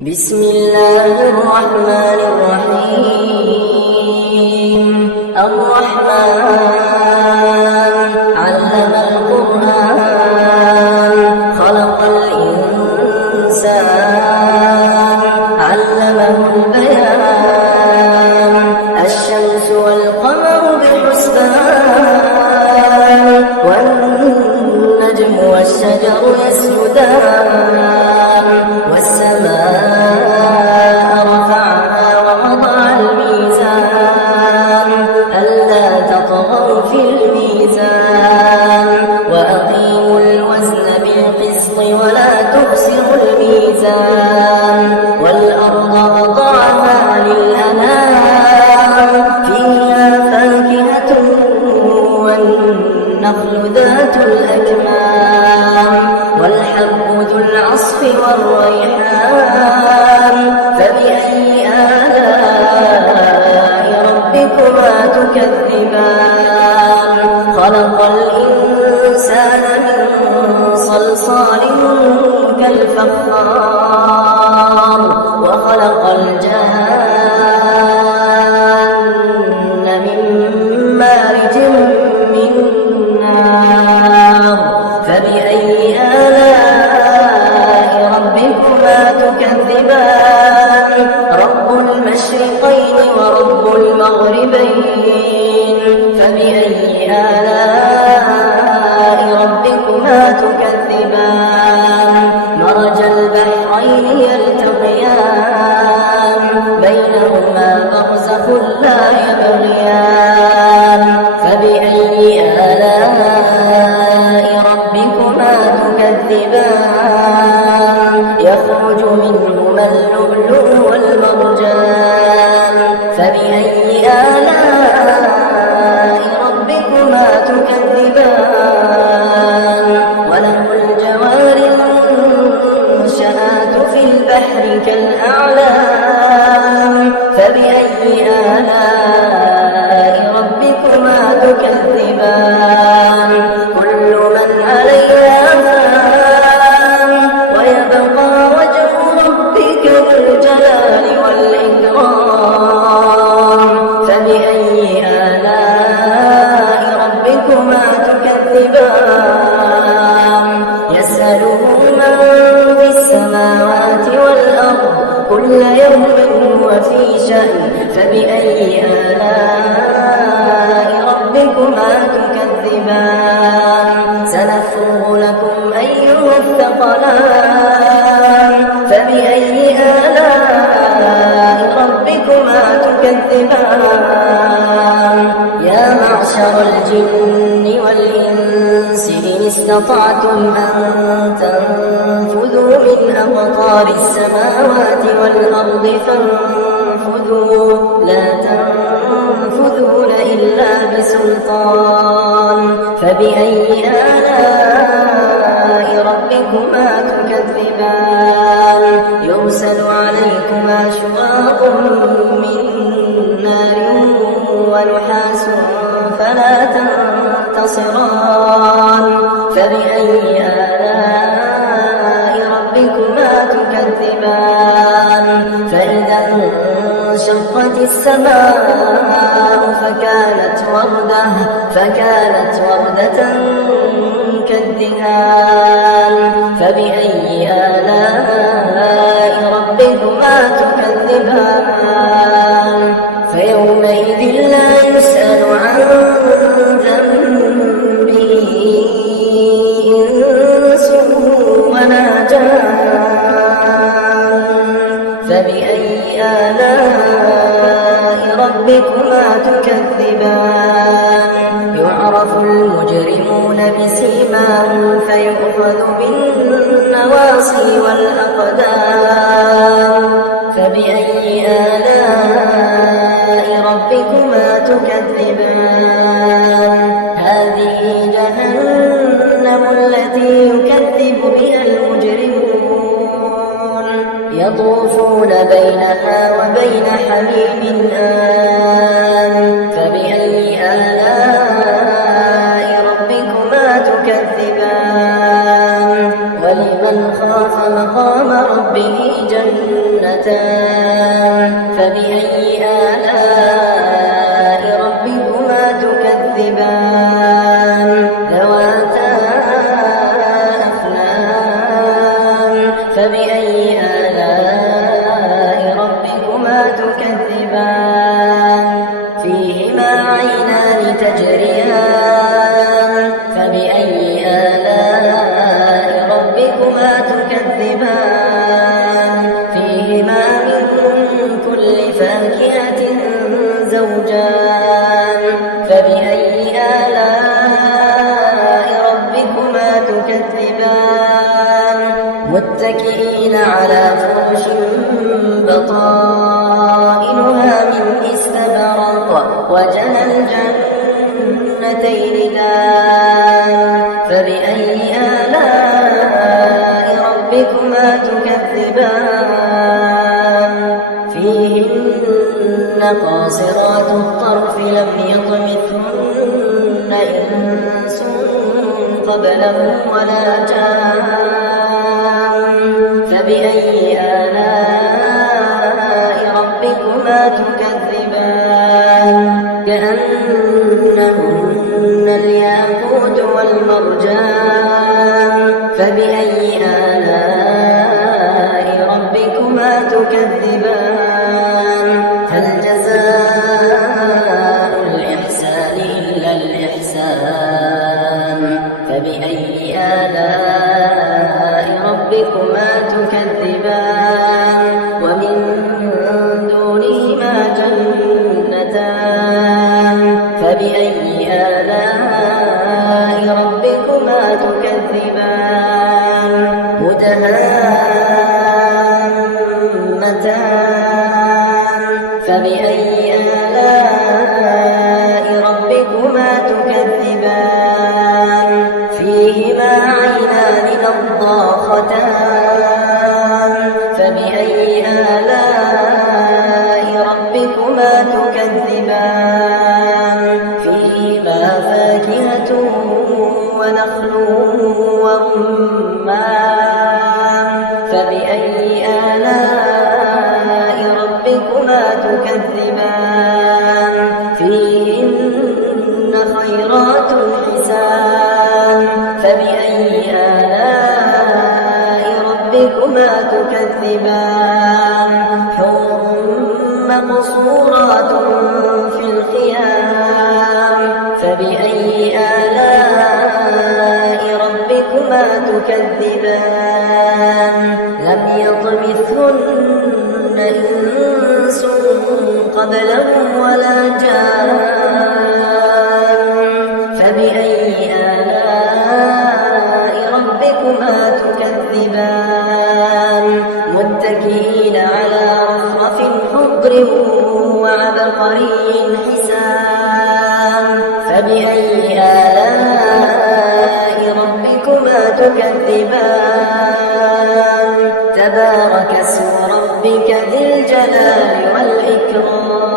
بسم الله الرحمن الرحيم الرحمن علم القرآن خلق الإنسان علمه البيان الشمس والقمر بحسبان والنجم والشجر يسجدان والسماء رفعها ووضع الميزان ألا تطغوا في الميزان وأقيموا الوزن بالقسط ولا تخسروا الميزان والأرض وضعها للأنام فيها فاكهة والنخل ذات الأكمام والحب ذو العصف والريحان فبأي آلاء ربكما تكذبان خلق الإنسان من صلصال كالفخار وخلق الجان من مارج من نار فبأي آلاء ربكما تكذبان رب المشرقين ورب المغربين فبأي آلاء ربكما تكذبان مرج البحرين يلتقيان بينهما برزخ لا يبغيان فبأي آلاء ربكما تكذبان يخرج منهما اللؤلؤ والمرجان فبأي آلاء ربكما تكذبان وله الجوار المنشآت في البحر كالأعلام فبأي آلاء ربكما تكذبان كل من عليها فان ويبقى وجه ربك ذو الجلال والإكرام فبأي آلاء ربكما تكذبان يسأله من في السماوات والأرض كل يوم هو في شأن فبأي آلاء ربكما تكذبان سنفرغ لكم أيها الثقلان فبأي آلاء ربكما تكذبان يا معشر الجن والإنس إن استطعتم أن تنفذوا من أقطار السماوات والأرض فانفذوا لا تنفذون إلا بسلطان فبأي آلاء ربكما تكذبان يرسل عليكما شواظ من نار ونحاس فلا تنتصران فبأي آلاء ربكما تكذبان فإذا انشقت السماء فكانت وردة كالدهان فبأي آلاء ربكما تكذبان فيومئذ لا يسأل عن ذنبه إنس ولا جان فبأي آلاء ربكما تكذبان يعرف المجرمون بسيماهم فيؤخذ بالنواصي والأقدام فبأي آلاء ربكما تكذبان هذه جهنم التي يكذب بها المجرمون يطوفون بينها وبين حميم آن فبأي آلاء ربكما تكذبان ولمن خاف مقام ربه جنتان جنتان فبأي آلاء ربكما تكذبان ذواتا أفنان فبأي آلاء ربكما تكذبان فيهما عينان تجريان فبأي آلاء ربكما تكذبان فيهما من كل فاكهة زوجان فبأي آلاء ربكما تكذبان متكئين على فرش بطائنها من استبرق وجنى الجنتين دان فبأي آلاء ربكما تكذبان فيهن قاصرات الطرف لم يطمثهن إنس قبلهم ولا جان فبأي آلاء ربكما تكذبان كأنهن الياقوت والمرجان فبأي آلاء ربكما تكذبان هل جزاء الإحسان إلا الإحسان فبأي آلاء ربكما تكذبان ومن دونهما جنتان فبأي آلاء ربكما تكذبان مدهامتان فبأي آلاء ربكما تكذبان فيهما عينان نضاختان فبأي آلاء ربكما تكذبان فيهما فاكهة ونخل ورمان فبأي آلاء ربكما تكذبان فيهن خيرات حسان فبأي آلاء ربكما تكذبان حور مقصورات في الخيام فبأي آلاء ربكما تكذبان لم يطمثهن إنس قبلهم ولا جان فبأي آلاء ربكما تكذبان متكئين على رفرف خضر وعبقري حسان فبأي آلاء ربكما تكذبان تبارك اسم ربك ذي الجلال والإكرام